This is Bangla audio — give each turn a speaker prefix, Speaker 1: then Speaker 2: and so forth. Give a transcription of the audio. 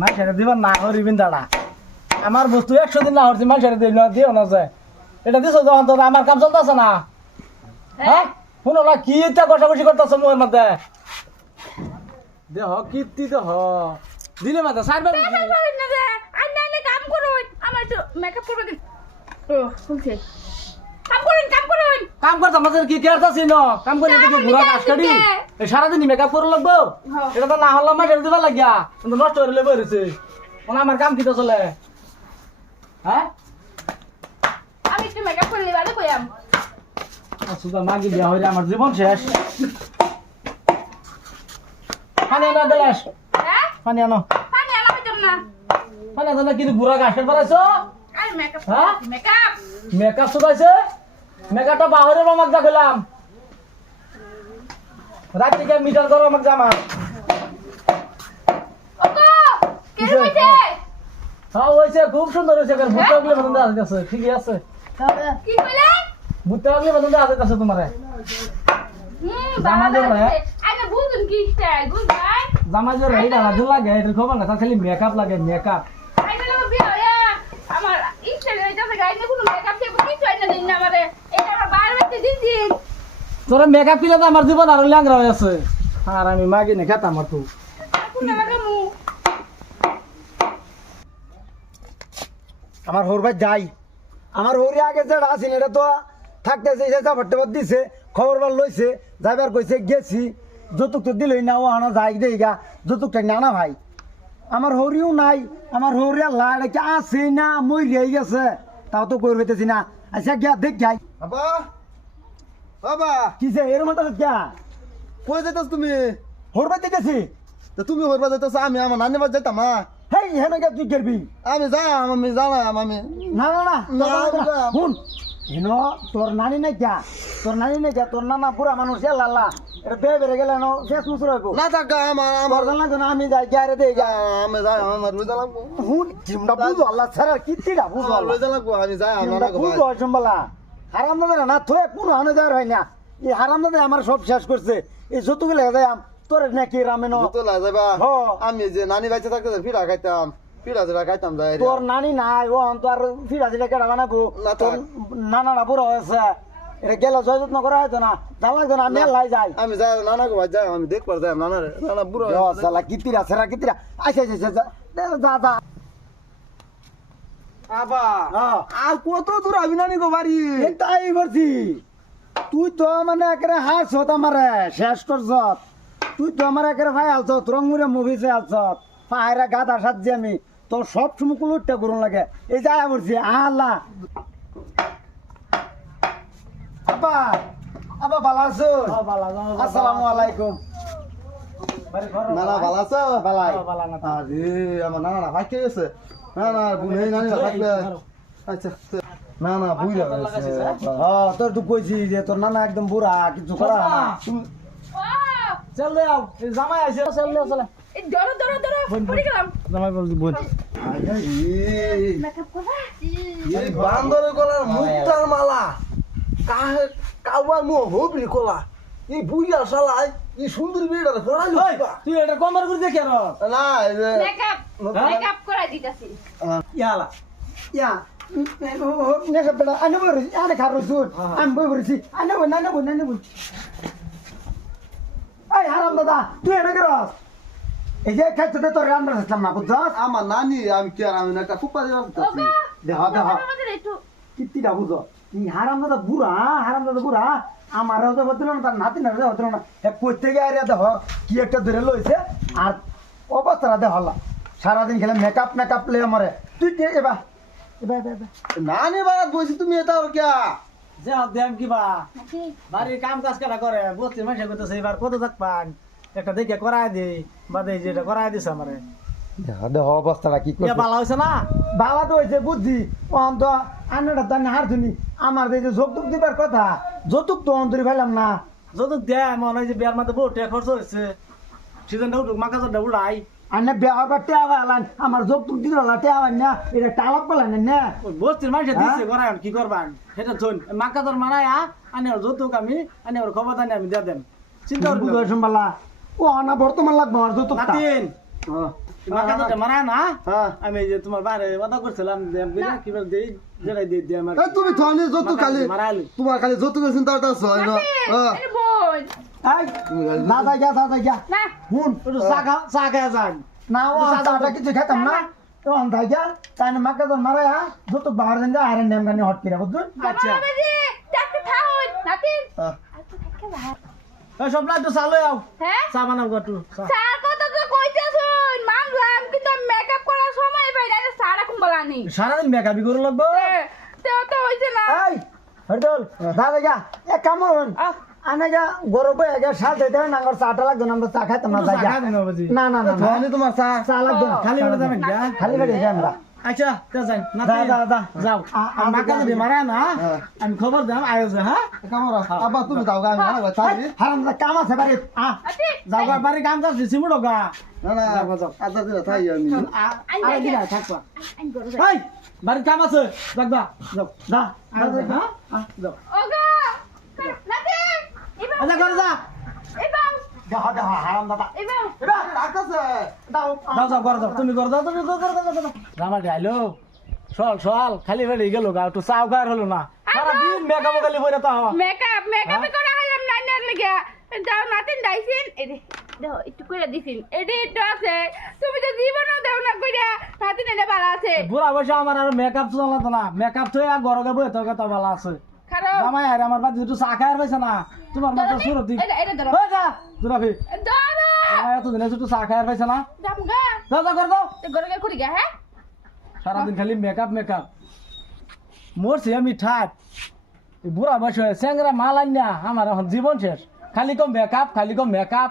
Speaker 1: না আমার বস্তু একশো দিন না দিই না দিও না যায় এটা দিছো যখন তো আমার কাম চলতেছে না। হ্যাঁ? শুনো না কি ইচ্ছা কষাকষি করতেছ মুখের মধ্যে? দেহ কীর্তি দেহ। দিলে মাথা সারবে
Speaker 2: না রে আন্না আন্না কাম করুন। আমার একটু মেকআপ করবে ও শুনছে। কাম করুন কাম করুন।
Speaker 1: কাম করতে কি কেয়ারতাছি কাম করে ঘুরা কাজ করি সারাদিন মেকআপ করে লাগবো?
Speaker 2: হ্যাঁ।
Speaker 1: এটা তো না হলাম মাসের দিবা লাগিয়া। কিন্তু নষ্ট করে লেবে রয়েছে মানে আমার কাম কি তো চলে? হ্যাঁ?
Speaker 2: আমি একটু মেকআপ করে কইয়াম
Speaker 1: সুদা মাগি আমার জীবন শেষ। পানি আনো দেলাস
Speaker 2: হ্যাঁ?
Speaker 1: পানি আনো।
Speaker 2: পানি হইতাম না।
Speaker 1: পানি আনো কিন্তু বুড়া গাছ কাট বাড়াইছো
Speaker 2: আই মেকআপ? মেকআপ
Speaker 1: মেকআপ শুকাইছে মেকআপটা বাহরের মামাক যা গেলাম রাত্রি কে মিটার করো আমাকে জামা। হ্যাঁ হয়েছে খুব সুন্দর হয়েছে ভূতে আগলে মতন দেখা যাচ্ছে ঠিকই আছে।
Speaker 2: কইলে?
Speaker 1: আগলে মতন দেখা যাচ্ছে তোমারে। জামা জোর, হ্যাঁ? জামা জোর এই ডালা জোর লাগে এটার খবর না খালি মেকআপ লাগে মেকআপ
Speaker 2: হইয়া আমার স্টাইল গাইতে কোনো মেকআপ কিছু আইনা দিন না আমারে। এটা আমার বাইরে দিন দিন।
Speaker 1: তোরা মেকআপ কিলে তো আমার জীবন আরও ল্যাংরা হয়ে আছে। আর আমি মাগি নে খেতাম আর তো
Speaker 3: আমার হরবার যাই। আমার হরি আগে আছেন এটা তো থাকতেছে সে চাপার টাপার দিছে খবর বার লইছে যাইবার কইছে গেছি। যৌতুক তো দিলই না ও আনা যাই দেই গা যৌতুকটা না না ভাই। আমার হরিও নাই আমার হরি আল্লাহ এটা কি আছে না মই গেছে। তাও তো কই হইতেছি না। আচ্ছা গিয়া দেখ যাই।
Speaker 4: বাবা! বাবা!
Speaker 3: কিসে এরম একটা কিয়া
Speaker 4: কই যাইতাস তুমি?
Speaker 3: হরবার দেখেছি
Speaker 4: তা তুমি হইবা যাইতাস আমি আমার নানি বাড়ি যাইতাম হ্যাঁ
Speaker 3: হেই হেন গিয়া তুই করবি
Speaker 4: আমি যাম আমি আমি
Speaker 3: না না না
Speaker 4: না, না।
Speaker 3: শুন হেন তোর নানি নাই কিয়া তোর নানি নাই কিয়া তোর নানা পুরা মানুষ এ লাল্লা এটা বেড়ে বেড়ে গেলে ন শেষ মুসুর হইব।
Speaker 4: না থাকা আমার আমার
Speaker 3: জানলা না আমি যাই গিয়ে দে গা
Speaker 4: আমি যাই আমার লইজা লাগবো।
Speaker 3: হুন জিমটা বুঝো আল্লাহ ছাড়া বুঝো আল্লাহ।
Speaker 4: লাগবো আমি যাই আমার
Speaker 3: বুঝো অসম্বলা হারাম দাদা না থয়ে কোনো হানে যাওয়ার হয় না। এই হারাম দাদা আমার সব শেষ করছে। এই যতগুলো লেগে যায় তোর নাকি রামে ন
Speaker 4: তো যাবা। আমি যে নানি বাইতে থাকতে ফিরা খাইতাম। ফিরা যেটা খাইতাম যাই
Speaker 3: তোর নানি নাই ও তো আর ফিরা দিলে কেডা বানাবো?
Speaker 4: না
Speaker 3: তোর নানা না বুড়ো হয়েছে। এটা গেলে জয় যত্ন করা হয়তো না। জান লাগতো না আমি লাই যাই।
Speaker 4: আমি যাই নানা ভাই যাই আমি দেখবার যাই নানা নানা বুড়ো
Speaker 3: ও কিতিরা সেরা কিতিরা। আচ্ছা আচ্ছা যা যা যা।
Speaker 4: আবা। আর কত দূর আমি নানি গো বাড়ি?
Speaker 3: তাই করছি তুই তো মানে একেবারে হাস হত আমারে শেষ করছ তুই তো আমার একেবারে ভাই আলছ রঙুরে মুভি আলছ পাহাড়া গাদা সাজি আমি। তোর সব সময় কুলুটটা করুন লাগে। এই যাই বলছি আল্লাহ আপা আপা ভালো আছো?
Speaker 1: ভালো, ভালো, ভালো।
Speaker 3: আসসালামু আলাইকুম।
Speaker 1: বাড়ি ঘর
Speaker 4: ভালো? আছো?
Speaker 1: ভালো, ভালো
Speaker 4: আরে আমার না ভাই কে গেছে? না না বুঝে নানি না থাকলে আচ্ছা না না বুঝে গেছে
Speaker 3: হ্যাঁ তোর তো কইছি যে তোর নানা একদম বুড়া কিছু করা হয় না।
Speaker 1: চল লে আও এই জামাই আইছে চল লে চলে।
Speaker 2: এই ধরো ধরো ধরো পড়ে গেলাম।
Speaker 1: জামাই বলছি বোন
Speaker 4: এই বান্দরের গলার মুক্তার মালা। কাহে কাউয়ার মুখ হবরি কলা। এই বুড়িয়া শালাই এই সুন্দর বিয়েটা ফোড়াই
Speaker 1: ওই, তুই এটা কমার করে দেখে
Speaker 4: না
Speaker 2: মেকআপ
Speaker 1: হ্যাঁ?
Speaker 2: মেকআপ করা দিতাছি।
Speaker 1: ইয়ালা।
Speaker 3: ইয়া নেশা বেড়া আনে বই আনে খারো সুন আমি বই আনে বই নানে বই নানে বই এই হারাম দাদা তুই এটা করস এই যে খাইতে তোর রান্না আসলাম না বুঝছস?
Speaker 4: আমার নানি আমি কি আর আমি না একটা কুপা দিলাম
Speaker 2: ওগো
Speaker 3: দেহ দেহ।
Speaker 2: আমাদের
Speaker 3: বুঝো। এই হারাম দাদা বুড়া হারাম দাদা বুড়া আমারও তো বদল না তার নাতি না বদল না। করতে গিয়ে দেখ কি একটা ধরে লইছে আর অবস্থাটা দেখ হল্লা সারাদিন খেলে মেকআপ মেকআপ লে আমারে। তুই কে? এবার এবার এবার এবার
Speaker 4: নানি বারাত বসি তুমি এটা আর কে?
Speaker 1: যে হাত দেম কিবা
Speaker 2: নাকি
Speaker 1: বাড়ির কাম কাজ কেটা করে? বসতে মাসে করতেছে এবার কত থাকবান একটা দেখে করাই দি বাদে যেটা করায় দিছে আমারে।
Speaker 3: দেহ অবস্থাটা কি করছে
Speaker 1: ভালো হয়েছে না?
Speaker 3: বাবা তো হয়েছে বুদ্ধি অন্ত আন্নাটা তার হার ধুনি আমার এই যে যৌতুক দিবার কথা যৌতুক তো অন্তরি ফেলাম না।
Speaker 1: যত দেয় মনে হয় যে বিয়ার মধ্যে বহু টাকা খরচ হয়েছে। সিজনটা উঠুক মাকাজটা উড়াই।
Speaker 3: আন্না আমার যৌতুক হয় না এটা টালাপ পেলান না
Speaker 1: ওই বস্তির মানুষে দিচ্ছে করাই কি করবান? সেটা শোন মাকাজর মানায় আনে ওর যৌতুক আমি আনে ওর খবর জানি আমি দিয়ে দেন। চিন্তা করবি না।
Speaker 3: বুঝো সম্বালা ও না বর্তমান লাগবো আমার যৌতুক
Speaker 1: নাতিন!
Speaker 3: হ্যাঁ
Speaker 1: মাকে তো মারা না?
Speaker 3: হ্যাঁ।
Speaker 1: আমি যে তোমার বাইরে কথা করছিলাম যে আমি
Speaker 2: না।
Speaker 1: কীভাবে দেই যেটাই দিয়ে দিয়ে আমার
Speaker 3: তুমি থানি যত খালি। তোমার খালি যৌতুকের না?
Speaker 2: বোন।
Speaker 1: এই দাদা গিয়া দাদা গিয়া
Speaker 2: না।
Speaker 1: হুন খেয়ে যান।
Speaker 3: না ও চাটা কিছু খেতাম না। তো অন্ধাই গিয়া তাই না মাকে তো মারা যৌতুক বাহার দেন যা আর নেম গানি হট কিরা বুঝছ
Speaker 1: আচ্ছা।
Speaker 2: ডাক্তার তো থাকতে ভাই
Speaker 1: এই সব একটু চা লই আও।
Speaker 2: হ্যাঁ?
Speaker 1: চা বানাও একটু চা।
Speaker 2: স্যার তো কইতেছুন? মানলাম কিন্তু মেকআপ করার সময় পাই না স্যার এখন বলানি।
Speaker 1: সারাদিন মেকাবি করে লাগবো।
Speaker 2: তো তো হইছে না।
Speaker 3: এই হরদল দাদা গিয়া এ কামন আনে গা গরবে গা সাল দিতে না আমার চাটা লাগতো না আমরা চা খাইতাম না না না না
Speaker 1: তোমার চা?
Speaker 3: চা লাগতো না
Speaker 1: খালি বেড়ে যাবেন
Speaker 3: খালি বেড়ে যাই আমরা
Speaker 1: আচ্ছা তে যাই না
Speaker 3: যা, যা, যা।
Speaker 1: যাও।
Speaker 3: আ-
Speaker 1: আর
Speaker 3: আ-
Speaker 1: যদি মারা না
Speaker 3: হ্যাঁ।
Speaker 1: আমি খবর দাম আয়োজন হ্যাঁ?
Speaker 3: কামরা আব্বা তুমি দাও গা আমি না চাই হারাম দা কাম আছে বাড়ি আ
Speaker 1: যাও গা বাড়ি কাম কাজ দিছি মুড়ো গা
Speaker 3: না না
Speaker 1: যাও, যাও।
Speaker 3: আদা দিলা তাই আমি।
Speaker 1: আরে দিলা থাকবা এই বাড়ির কাম আছে যাকবা যাও
Speaker 3: দা
Speaker 1: আয়োজন হ্যাঁ আ, যাও।
Speaker 2: ওগো নাতি! এবার
Speaker 1: আচ্ছা করে যা।
Speaker 3: হারাম দাদা।
Speaker 2: এবার।
Speaker 3: রাখতেছে। দাও
Speaker 1: করে তুমি করে যাও তুমি করে যাও করে যাও রামাটি সল সল খালি বেড়ে গেল গা একটু চাও গার হলো না। খালি
Speaker 2: মেকআপ মেকআপ করা হলাম নাইনার লাগা। যাও নাতিন দাইছিন এই যে দেখো একটু কইরা দিছিন এডি একটু আছে। তুমি তো জীবনও দেও না কইরা নাতিন ভালো আছে।
Speaker 1: বুড়া বয়সে আমার আর মেকআপ চলাতো না। মেকআপ তো আর গরগে বই তো কথা ভালো আছে। জামাই আর আমার বাদ দুটো চা খাই পাইছে না। তোমার মতো সুরতি
Speaker 2: ধরো।
Speaker 1: ওই যা দুরাফি জামাই এত দিনে দুটো চা খাই পাইছে না। যাও যাও করে দাও
Speaker 2: তো গরগে খুঁড়ি গা হ্যাঁ?
Speaker 1: সারাদিন খালি মেকআপ মেকআপ মরছি আমি ঠাট। বুড়া বয়স হয়ে স্যাংরা মাল আনিয়া আমার এখন জীবন শেষ। খালি কম মেকআপ খালি কম মেকআপ